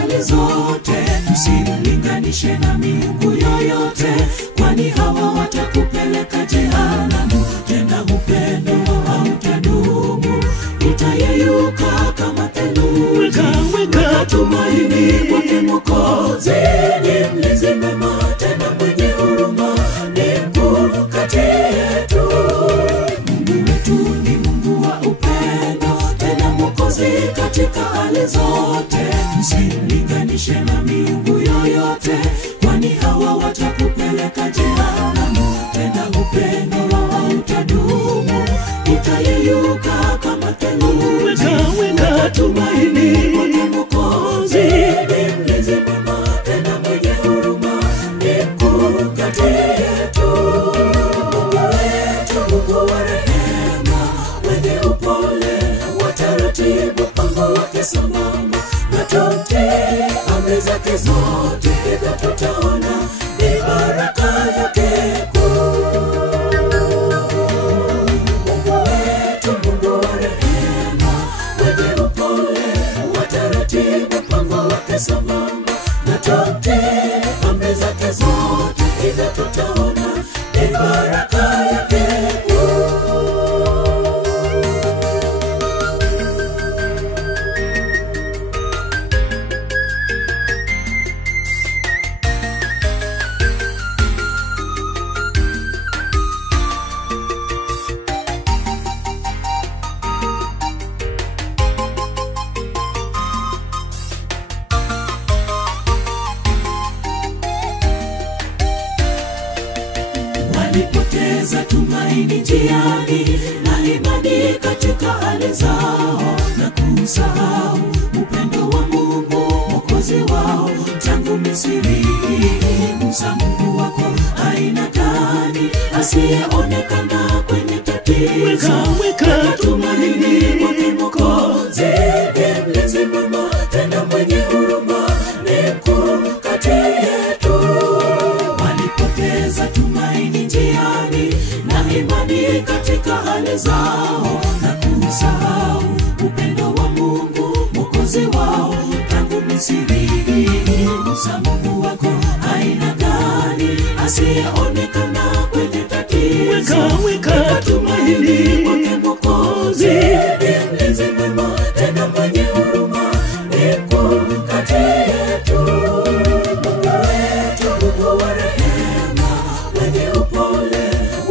hali zote. Usimlinganishe na miungu yoyote, kwani hawa watakupeleka jehanamu. Tena upendo hautadumu, utayeyuka kama theluji. Weka tumaini kwake Mwokozi, ni mlinzi mwema tena mwenye huruma, ni mkuu kati yetu. Mungu wetu ni Mungu wa upendo, tena Mwokozi katika hali zote. Usimlinganishe na miungu yoyote, kwani hawa watakupeleka jehanamu. Tena upendo hautadumu, utayeyuka kama theluji. Weka tumaini kwake Mwokozi, ni mlinzi mwema tena mwenye huruma, ni mkuu kati yetu. Mungu wetu, Mungu wa rehema, mwenye upole wa taratibu, mpango wake sambamba na tutii amri zake zote. Hivyo tutaona ni baraka yake kuu. Mungu wetu, Mungu wa rehema, mwenye upole wa taratibu, mpango wake sambamba na tutii amri zake zote. Hivyo tutaona ni baraka yake kuu. Walipoteza tumaini njiani na imani katika hali zao, na kusahau upendo wa Mungu Mwokozi wao tangu Misri. Musa, Mungu wako aina gani, asiyeonekana kwenye tatizo. Weka tumaini kwake Mwokozi, ni mlinzi mwema tena mwenye huruma, ni mkuu kati yetu. Walipoteza tumaini njiani na imani katika hali zao, na kusahau upendo wa Mungu Mwokozi wao tangu Misri. Musa, Mungu wako aina gani, asiyeonekana kwenye tatizo. Weka tumaini kwake Mwokozi, ni mlinzi mwema tena mwenye huruma, ni mkuu kati yetu. Mungu wetu, Mungu wa rehema, mwenye upole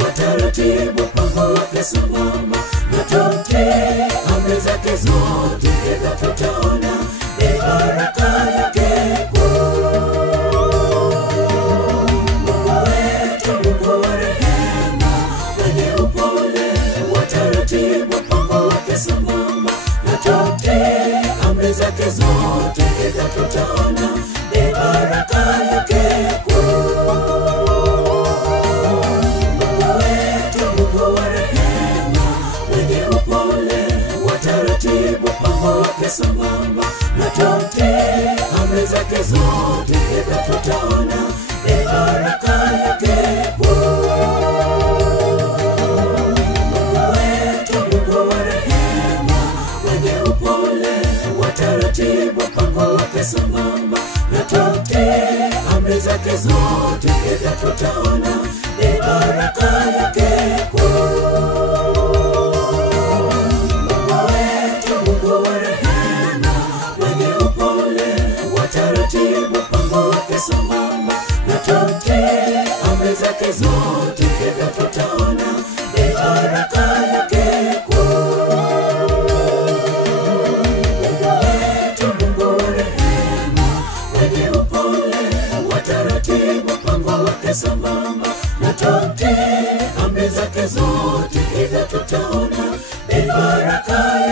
wa taratibu, mpango wake sambamba na tutii amri zake zote. Hivyo tutaona ni baraka yake kuu. Mungu wetu, Mungu wa rehema, mwenye upole wa taratibu, mpango wake sambamba na tutii amri zake zote. Hivyo tutaona ni baraka yake kuu. Mungu wetu, Mungu wa rehema, mwenye upole wa taratibu, mpango wake sambamba na tutii amri zake zote. Hivyo tutaona ni baraka yake kuu. Mungu wetu, Mungu wa rehema, mwenye upole wa taratibu, mpango wake sambamba na tutii amri zake zote. Hivyo tutaona ni baraka yake kuu. Mungu wetu, Mungu wa rehema, mwenye upole wa taratibu, mpango wake sambamba na tutii amri zake zote. Hivyo tutaona ni baraka yake kuu. Mungu wetu, Mungu wa rehema, mwenye upole wa taratibu, mpango wake sambamba na tutii amri zake zote. Hivyo tutaona ni baraka